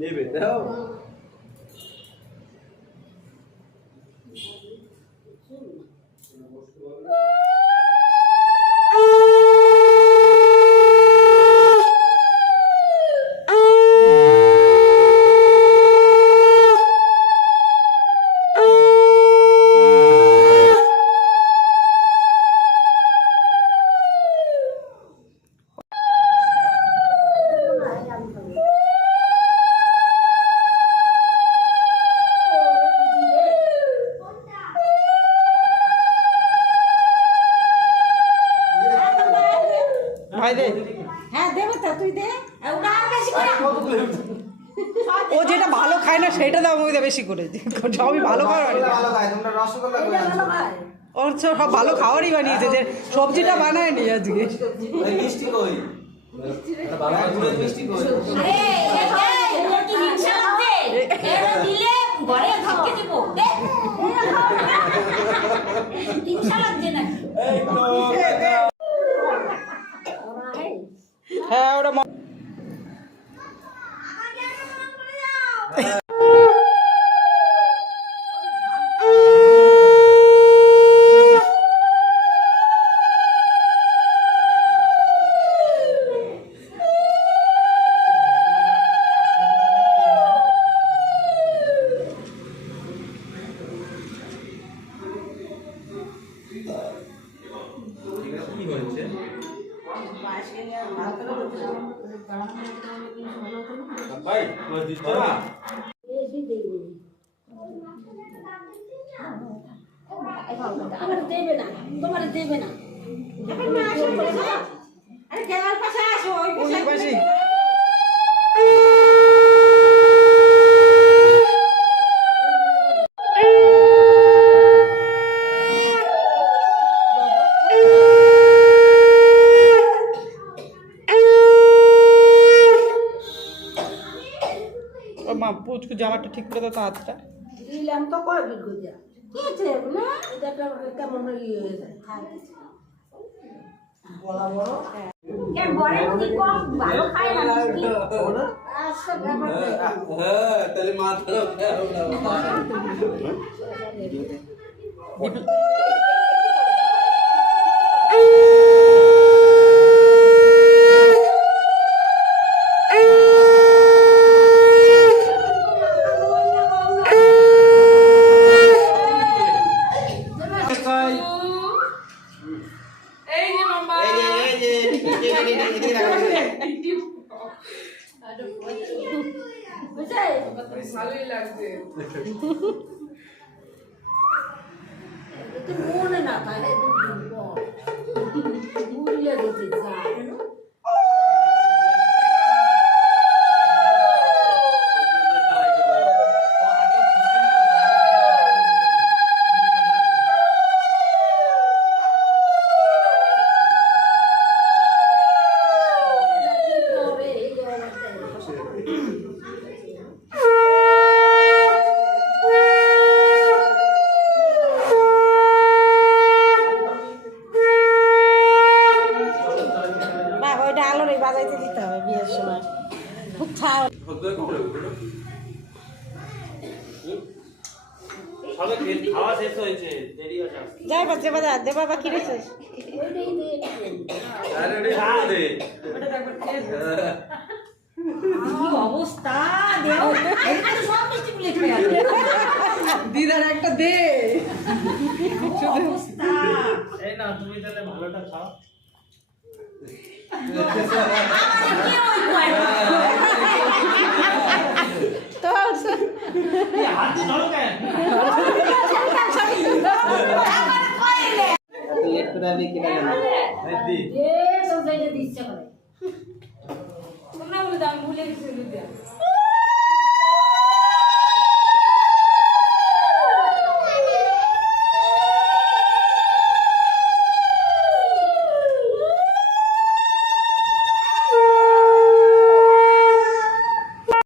নেবে দাও ও যেটা ভালো খায় না সেটা দাও আমাকে বেশি করে সবই ভালো খাওয়ার ওর সব ভালো খাওয়ারই বানিয়েছে যে সবজিটা বানায় নি আজকে হ্যাঁ ওরা ভাই দিচ্ছ না দেবে না তোমার দেবে না আরে কেনার পাশে আসো ওই পাশে মা পুচকু জামাটা ঠিক করে দাও তো হাতটা দিলাম তো কয় দিন কইয়া কি আছে না এটা কেমন ইয়ে হয়ে যায় বলা বড় কেন বড় কি কম ভালো খায় না কি আচ্ছা ব্যাপার হ্যাঁ তাহলে মাথা ভালোই লাগছে মনে না তাহলে বুড়িয়ে দিতে যায় বাজাইতে দিতে হবে বিয়ের সময় যাই বাচ্চা বাজা দে বাবা কি রেছে অবস্থা দিদার একটা দে এই না তুমি তাহলে ভালোটা খাও তো হাত ধরো কেন লেট করে আমি কিনে গেলাম এ তো যাইতে দিচ্ছে করে